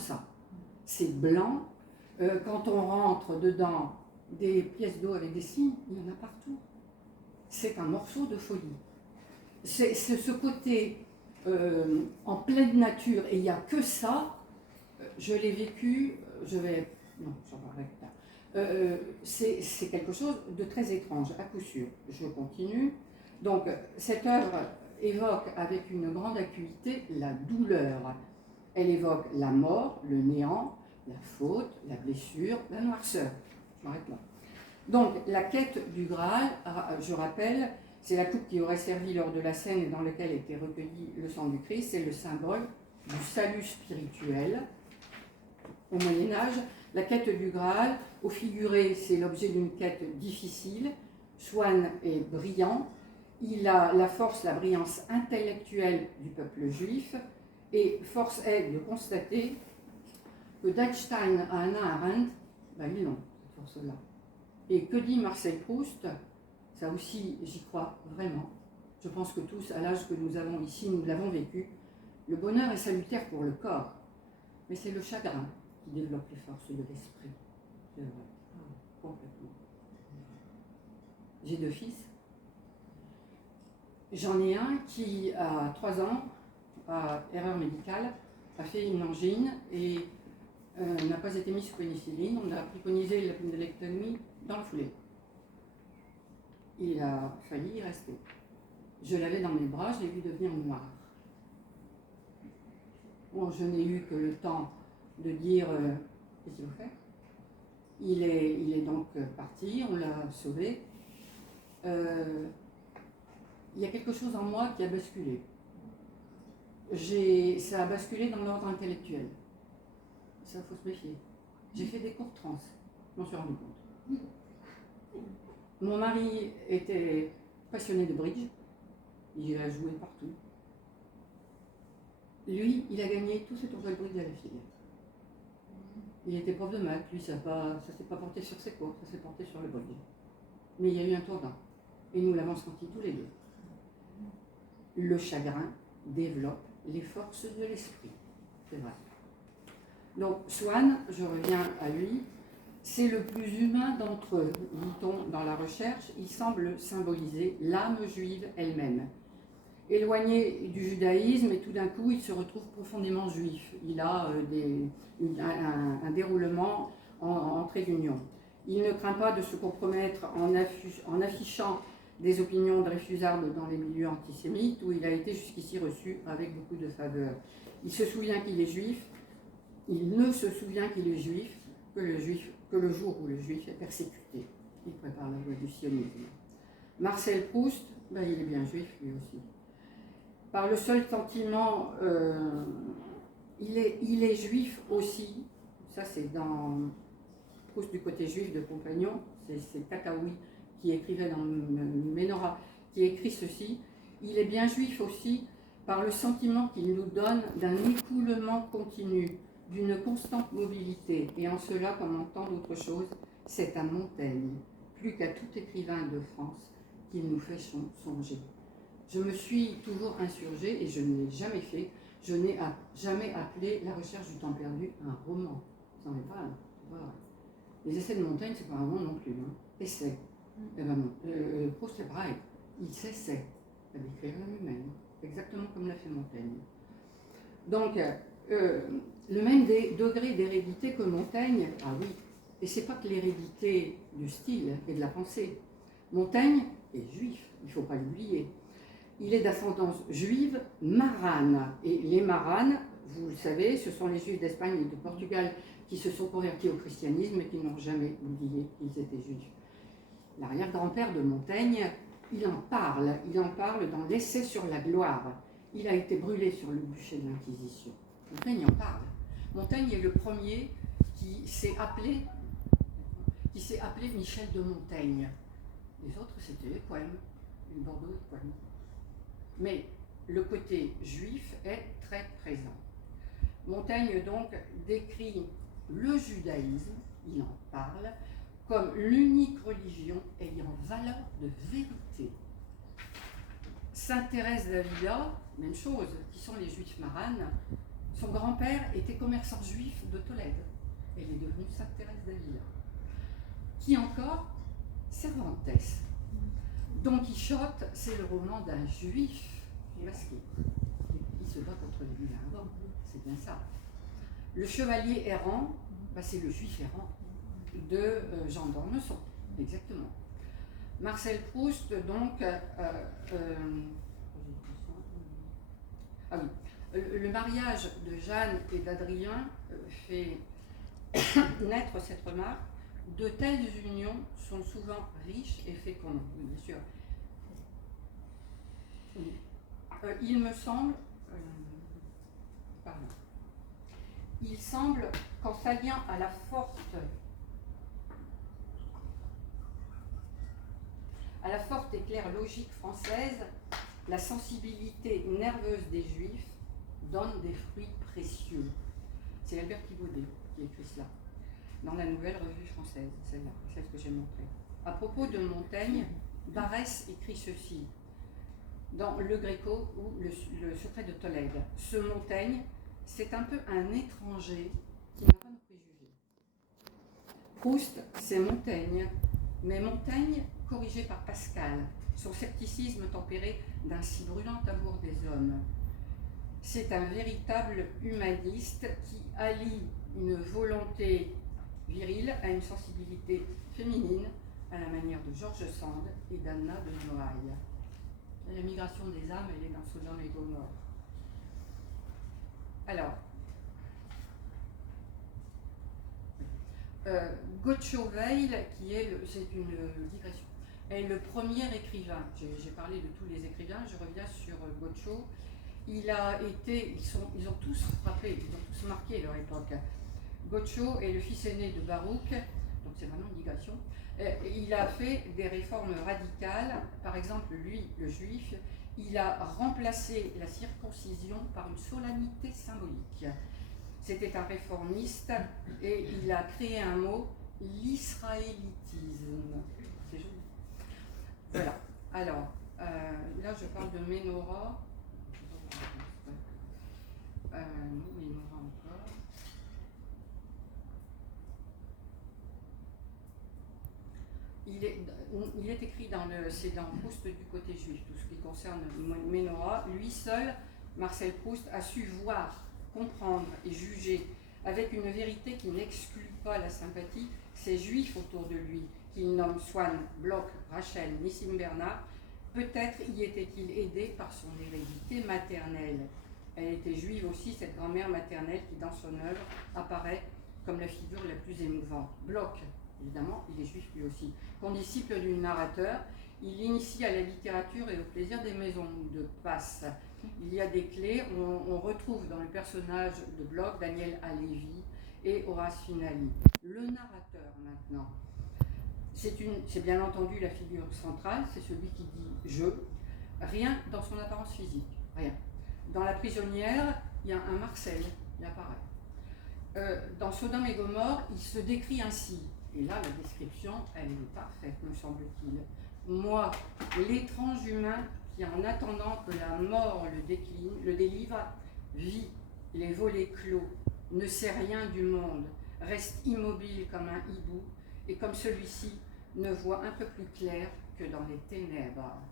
ça. C'est blanc. Quand on rentre dedans des pièces d'eau avec des signes, il y en a partout. C'est un morceau de folie. C'est ce côté en pleine nature, et il n'y a que ça. Je l'ai vécu, non, j'en parlerai plus tard. C'est quelque chose de très étrange, à coup sûr. Je continue. Donc, cette œuvre évoque avec une grande acuité la douleur. Elle évoque la mort, le néant, la faute, la blessure, la noirceur. Je m'arrête là. Donc, la quête du Graal, je rappelle, c'est la coupe qui aurait servi lors de la scène et dans laquelle était recueilli le sang du Christ. C'est le symbole du salut spirituel. Au Moyen-Âge, la quête du Graal, au figuré, c'est l'objet d'une quête difficile. Swann est brillant. Il a la force, la brillance intellectuelle du peuple juif. Et force est de constater que d'Einstein à Hannah Arendt, ils l'ont, cette force-là. Et que dit Marcel Proust? Ça aussi, j'y crois vraiment. Je pense que tous, à l'âge que nous avons ici, nous l'avons vécu. Le bonheur est salutaire pour le corps, mais c'est le chagrin qui développe les forces de l'esprit. C'est vrai, complètement. J'ai 2 fils. J'en ai un qui, à 3 ans, à erreur médicale, a fait une angine et n'a pas été mis sous pénicilline. On a préconisé la pénilectomie dans le foulée. Il a failli y rester. Je l'avais dans mes bras, je l'ai vu devenir noir. Bon, je n'ai eu que le temps de dire qu'est-ce qu'il faut faire. Il est donc parti, on l'a sauvé. Il y a quelque chose en moi qui a basculé. Ça a basculé dans l'ordre intellectuel. Ça, il faut se méfier. J'ai fait des cours de trans, je m'en suis rendu compte. Mon mari était passionné de bridge, il a joué partout. Lui, il a gagné tous ses tournois de bridge à la file. Il était prof de maths, lui, ça s'est pas porté sur ses cours, ça s'est porté sur le bridge. Mais il y a eu un tournant, et nous l'avons senti tous les deux. Le chagrin développe les forces de l'esprit, c'est vrai. Donc Swann, je reviens à lui, c'est le plus humain d'entre eux, dit-on dans la recherche. Il semble symboliser l'âme juive elle-même. Éloigné du judaïsme, et tout d'un coup, il se retrouve profondément juif. Il a un déroulement en trait d'union. Il ne craint pas de se compromettre en affichant des opinions dreyfusardes dans les milieux antisémites, où il a été jusqu'ici reçu avec beaucoup de faveur. Il se souvient qu'il est juif. Il ne se souvient qu'il est juif que le jour où le juif est persécuté. Il prépare la loi du sionisme. Marcel Proust, il est bien juif lui aussi. Par le seul sentiment, il est juif aussi. Ça c'est dans Proust du côté juif de Compagnon, c'est Kataoui qui écrivait dans Ménora, qui écrit ceci. Il est bien juif aussi par le sentiment qu'il nous donne d'un écoulement continu, d'une constante mobilité, et en cela, comme en tant d'autres choses, c'est à Montaigne, plus qu'à tout écrivain de France, qu'il nous fait songer. Je me suis toujours insurgée, et je ne l'ai jamais fait, je n'ai jamais appelé La recherche du temps perdu un roman. Ça n'en est pas un. Les essais de Montaigne, c'est pas un roman non plus. Essai. Proust c'est pareil, il s'essaie à décrire l'homme humain, exactement comme l'a fait Montaigne. Donc, le même degré d'hérédité que Montaigne, ah oui, et c'est pas que l'hérédité du style et de la pensée. Montaigne est juif, il ne faut pas l'oublier. Il est d'ascendance juive marane, et les maranes, vous le savez, ce sont les juifs d'Espagne et de Portugal qui se sont convertis au christianisme et qui n'ont jamais oublié qu'ils étaient juifs. L'arrière-grand-père de Montaigne, il en parle dans l'essai sur la gloire. Il a été brûlé sur le bûcher de l'Inquisition. Montaigne en parle. Montaigne est le premier qui s'est appelé Michel de Montaigne. Les autres, c'était les poèmes, les Bordeaux et poèmes. Mais le côté juif est très présent. Montaigne donc décrit le judaïsme, il en parle, comme l'unique religion ayant valeur de vérité. Sainte Thérèse d'Avila, même chose, qui sont les juifs maranes, Son grand-père était commerçant juif de Tolède. Elle est devenue Sainte Thérèse d'Avila. Qui encore? Cervantes. Don Quichotte, c'est le roman d'un juif masqué. Il se bat contre les vilains. C'est bien ça. Le chevalier errant, c'est le juif errant de Jean d'Ormesson. Exactement. Marcel Proust, donc, le mariage de Jeanne et d'Adrien fait naître cette remarque. De telles unions sont souvent riches et fécondes, oui, bien sûr. Il me semble, il semble qu'en s'alliant à la forte et claire logique française, la sensibilité nerveuse des Juifs donne des fruits précieux. C'est Albert Thibaudet qui écrit cela dans la Nouvelle Revue Française, celle-là, celle que j'ai montrée. À propos de Montaigne, Barrès écrit ceci dans Le Gréco ou le Secret de Tolède. Ce Montaigne, c'est un peu un étranger qui n'a pas nos préjugés. Proust, c'est Montaigne, mais Montaigne corrigé par Pascal, son scepticisme tempéré d'un si brûlant amour des hommes. C'est un véritable humaniste qui allie une volonté virile à une sensibilité féminine, à la manière de George Sand et d'Anna de Noailles. La migration des âmes, elle est dans Sodome et Gomorrhe. Alors, Gotcho Weil, c'est une digression, est le premier écrivain. J'ai parlé de tous les écrivains, je reviens sur Gotcho. Ils ont tous frappé, ils ont tous marqué leur époque. Gotcho est le fils aîné de Baruch, donc c'est vraiment une digression. Il a fait des réformes radicales. Par exemple, lui, le juif, il a remplacé la circoncision par une solennité symbolique. C'était un réformiste et il a créé un mot, l'israélitisme. C'est joli. Voilà. Alors, là je parle de Ménora. Ménora encore. Il est écrit c'est dans Proust du côté juif, tout ce qui concerne Ménora. Lui seul, Marcel Proust, a su voir, comprendre et juger avec une vérité qui n'exclut pas la sympathie ces juifs autour de lui, qu'il nomme Swann, Bloch, Rachel, Nissim Bernard. Peut-être y était-il aidé par son hérédité maternelle. Elle était juive aussi, cette grand-mère maternelle qui, dans son œuvre, apparaît comme la figure la plus émouvante. Bloch, évidemment, il est juif lui aussi. Condisciple du narrateur, il l'initie à la littérature et au plaisir des maisons de passe. Il y a des clés, on retrouve dans le personnage de Bloch, Daniel Halévy et Horace Finali. Le narrateur, maintenant, c'est bien entendu la figure centrale, c'est celui qui dit « je », rien dans son apparence physique, rien. Dans La prisonnière, il y a un Marcel, il apparaît. Dans Sodome et Gomorrhe, il se décrit ainsi, et là la description, elle est parfaite, me semble-t-il. Moi, l'étrange humain qui, en attendant que la mort le délivre, vit les volets clos, ne sait rien du monde, reste immobile comme un hibou, et comme celui-ci ne voit un peu plus clair que dans les ténèbres.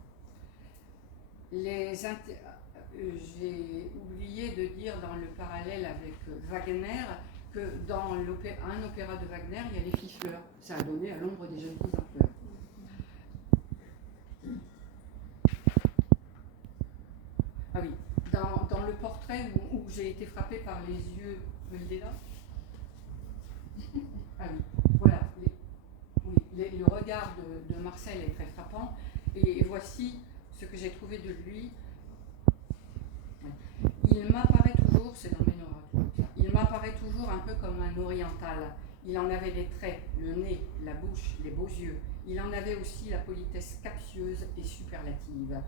J'ai oublié de dire dans le parallèle avec Wagner que dans un opéra de Wagner, il y a les filles fleurs. Ça a donné à l'ombre des jeunes filles en fleurs. Ah oui, dans le portrait où j'ai été frappée par les yeux, il est là. Ah oui, voilà. Le regard de Marcel est très frappant. Et voici ce que j'ai trouvé de lui. Il m'apparaît toujours, c'est dans Ménora, il m'apparaît toujours un peu comme un oriental. Il en avait les traits, le nez, la bouche, les beaux yeux. Il en avait aussi la politesse captieuse et superlative.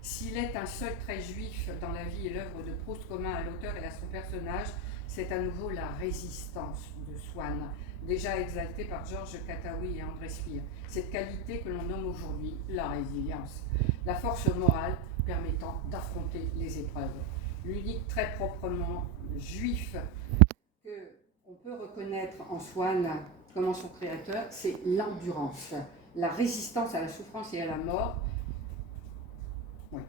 S'il est un seul trait juif dans la vie et l'œuvre de Proust commun à l'auteur et à son personnage, c'est à nouveau la résistance de Swann, déjà exaltée par Georges Kataoui et André Spire. Cette qualité que l'on nomme aujourd'hui la résilience, la force morale permettant d'affronter les épreuves. ludique très proprement juif qu'on peut reconnaître en Swann comme en son créateur, c'est l'endurance, la résistance à la souffrance et à la mort,